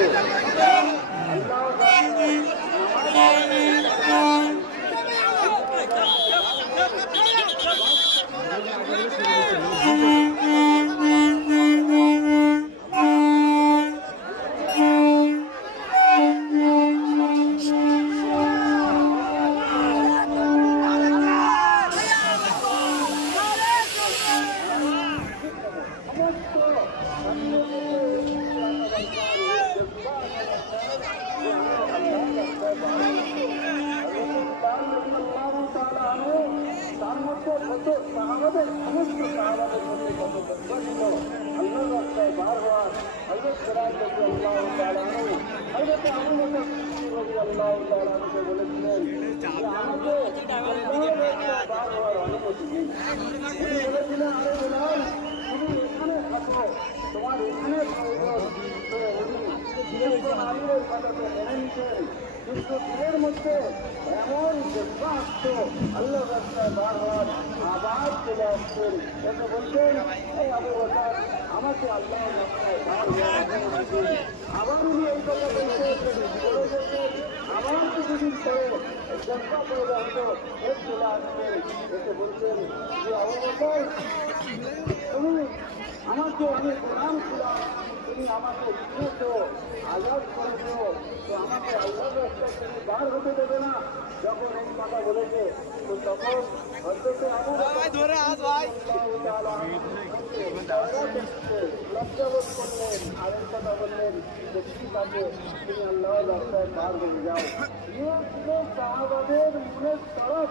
আছে তার সাহাবাদের সমস্ত সাহাবাদের মধ্যে কত প্রশ্ন আল্লাহ তোমার এখানে কিন্তু দিনের মধ্যে এমন জজ্বা আসতো আল্লাহ রাস্তায় বার হওয়ার আবার চলে আসতেন এতে বলতেন এই আবু আমাকে আল্লাহ। আবার উনি এই কথা বলতেন বলে যেতেন আবার কিছুদিন পরে করে আসতো ফের চলে আসতেন এতে বলছেন যে আবু তুমি আমাকে আমি কোরআন ছিলাম তুমি আমাকে দিয়েছ আজাদ করেছ। তো আমাকে আল্লাহ তুমি বার হতে দেবে না। যখন এই কথা বলেছে তো তখন হজরতে আবু ধরে আজ ভাই। রাদিয়াল্লাহু তাআলা আনহু লজ্জাবোধ করলেন। আরেক কথা বললেন যে ঠিক আছে তুমি আল্লাহর রাস্তায় বার হয়ে যাও। ইয়ে ছিল সাহাবাদের মনের তরফ।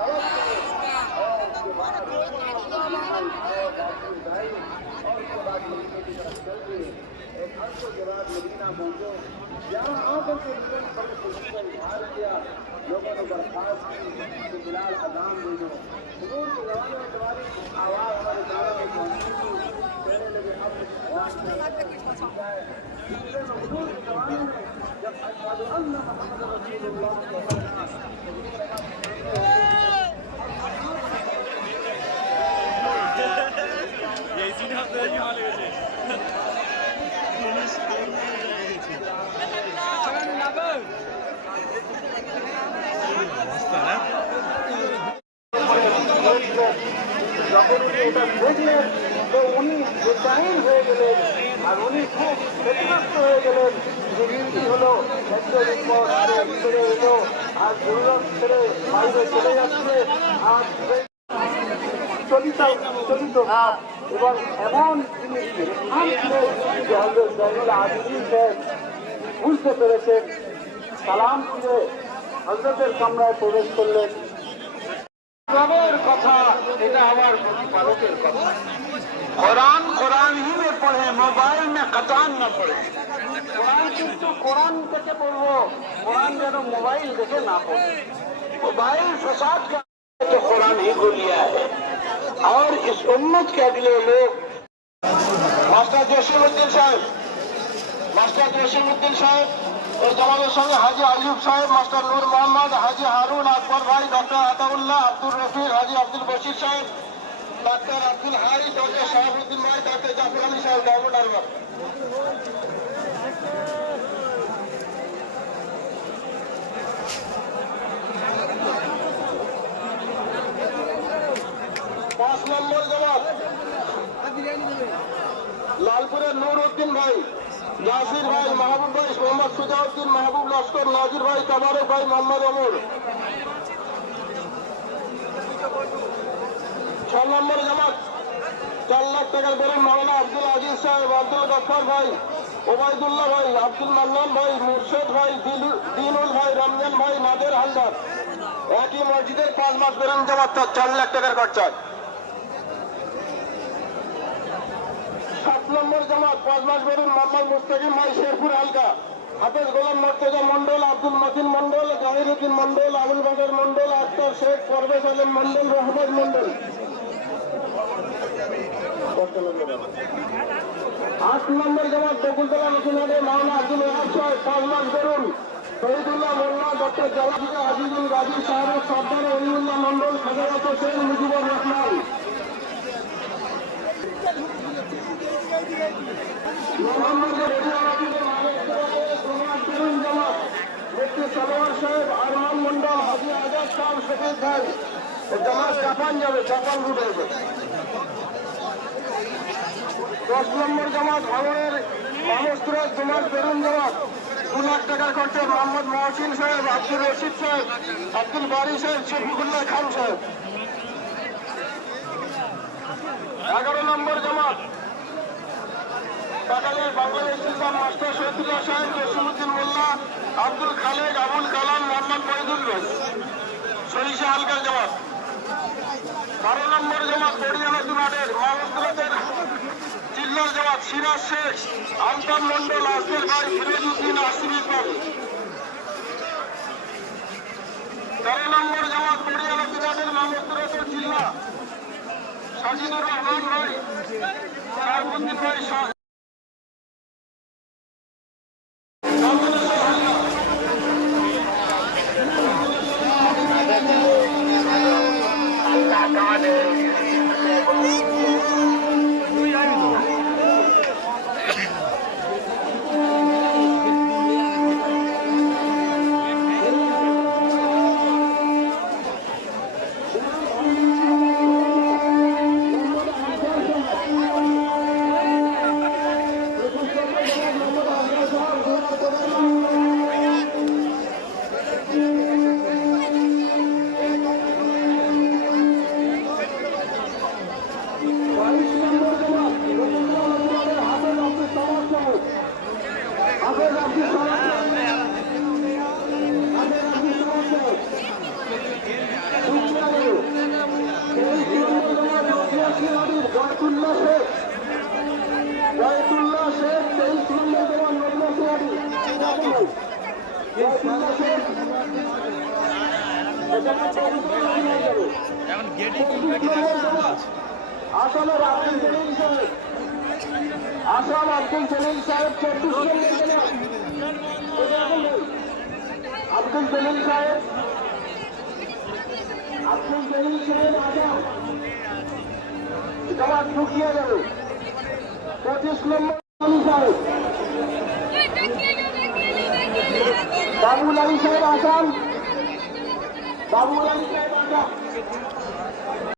बेचैन हो गए तड़प गए और उसके बाद बिलाल आए बाकी भाई और उसके बाद मदीने की तरफ चल दिए एक हफ्ते के बाद मदीना पहुंचे जहाँ आंखों के निकल पर खुशी का इजहार किया लोगों ने बर्खास्त की कि बिलाल अजान दे दो हुजूर के जमाने में तुम्हारी आवाज़ हमारे कानों में पहुंची थी कहने लगे अब आवाज़ है इसलिए मैं हुजूर के जमाने में जब अशहदु अन्न मुहम्मद रसूलुल्लाह এটা দেখলেন তো উনি বেচাইন হয়ে গেলেন আর উনি খুব ক্ষতিগ্রস্ত হয়ে গেলেন। যে হলো পর আরে জরুরত ছেড়ে বাইরে চলে যাচ্ছে, আর এবং এমন তিনি যে বুঝতে পেরেছেন। সালাম ফিরে হজরতের কামরায় প্রবেশ করলেন। कुरान में पढ़े मोबाइल में ना पढ़े मोबाइल फसाद का तो कुरान ही गोलिया है और इस उम्मत के अगले लोग मास्टर जोशीमुद्दीन साहब मास्टर जोशीमुद्दीन साहब এর জমানের সঙ্গে হাজি আইয়ুব সাহেব, মাস্টার নূর মোহাম্মদ, হাজি হারুন, আকবর ভাই, doctor Ataullah, Abdur Rafiq, Haji Abdul Bashir Saheb doctor Abdul Haris, doctor Shahabuddin ভাই ডক্টর জাফর আলী সাহেব আলবার পাঁচ নম্বর জবাব, লালপুরের নূর উদ্দিন ভাই। ইয়াসির ভাই মাহবুব ভাই, মোহাম্মদ সুজাউদ্দিন মাহবুব, লস্কর নাজির ভাই, তাবারক ভাই, মোহাম্মদ অমর। ছ নম্বর জামাত, চার লাখ টাকার বেরোন মাওলানা আব্দুল আজিজ সাহেব, আব্দুল গফার ভাই, ওবায়দুল্লাহ ভাই, আব্দুল মান্নান ভাই, মুর্শেদ ভাই দিনুল ভাই, রমজান ভাই, নাদের হালদার। একই মসজিদের পাঁচ মাস বেরোন জামাত চার লাখ টাকার খরচায় নম্বর জামাত, পাঁচ মাস বেরুন মোহাম্মদ মুস্তাকিম ভাই শেরপুর হালকা। হাফেজ গোলাম মর্তেজা মন্ডল আব্দুল মতিন মন্ডল জাহিরুদ্দিন মন্ডল আবুল বাজার মন্ডল আক্তার শেখ পরভেজ আলম মন্ডল রহমদ মন্ডল আট নম্বর জমা বকুলতলা, নতুনহাটে মাওলানা আব্দুল ওয়াহাব সাহেব মাস করুন শহীদুল্লাহ মোল্লা, ডক্টর জলাফিকা আজিজুল গাজী সাহেব সর্দার অলিউল্লাহ মন্ডল খাজারত হোসেন, মুজিবুর রহমান মোহাম্মদ রেডিওয়ালাপুরের মালিক সাহেব, জমাত তরুণ জামাত, দশ নম্বর জামাত ভাঙনের মামস্তুরাজ জমাত বেরুন জামাত। দু লাখ টাকার খরচে মোহাম্মদ মহসিন সাহেব আব্দুল রশিদ সাহেব, আব্দুল বারি সাহেব শফিকুল্লাহ খান সাহেব এগারো নম্বর জামাত বাংলাদেশ ইসলাম মাস্টার শহীদুল্লাহ সাহেব মোল্লা আব্দুল খালেক আবুল কালাম মোহাম্মদ মহিদুল সরিষা হালকার জামাত বারো নম্বর জামাত হরিয়ানা জুনাটের মাহমুদুল্লাহের জিল্লার জামাত সিরাজ শেখ আলতাম মন্ডল আসদের ভাই ফিরোজউদ্দিন আসিফ তেরো নম্বর জামাত হরিয়ানা জুনাটের মাহমুদুল্লাহের জিল্লা সাজিদুর রহমান ভাই সারফুদ্দিন ভাই নদিয়াশী নদীর জয়তুল্লাহ শেখ। জয়তুল্লাহ শেখ তেইশ নম্বর নদী জয়তুল্লাহ শেখ। আসামের আব্দুল জলিল সাহেব। আসাম আব্দুল জলিল সাহেব চব্বিশ আব্দুল জলিল সাহেব। আব্দুল জলিল সাহেব আসাম জামাত ঢুকিয়ে যাবে পঁচিশ নম্বর অনুসারে। বাবুল আলী সাহেব আসাম বাবুল সাহেব আসাম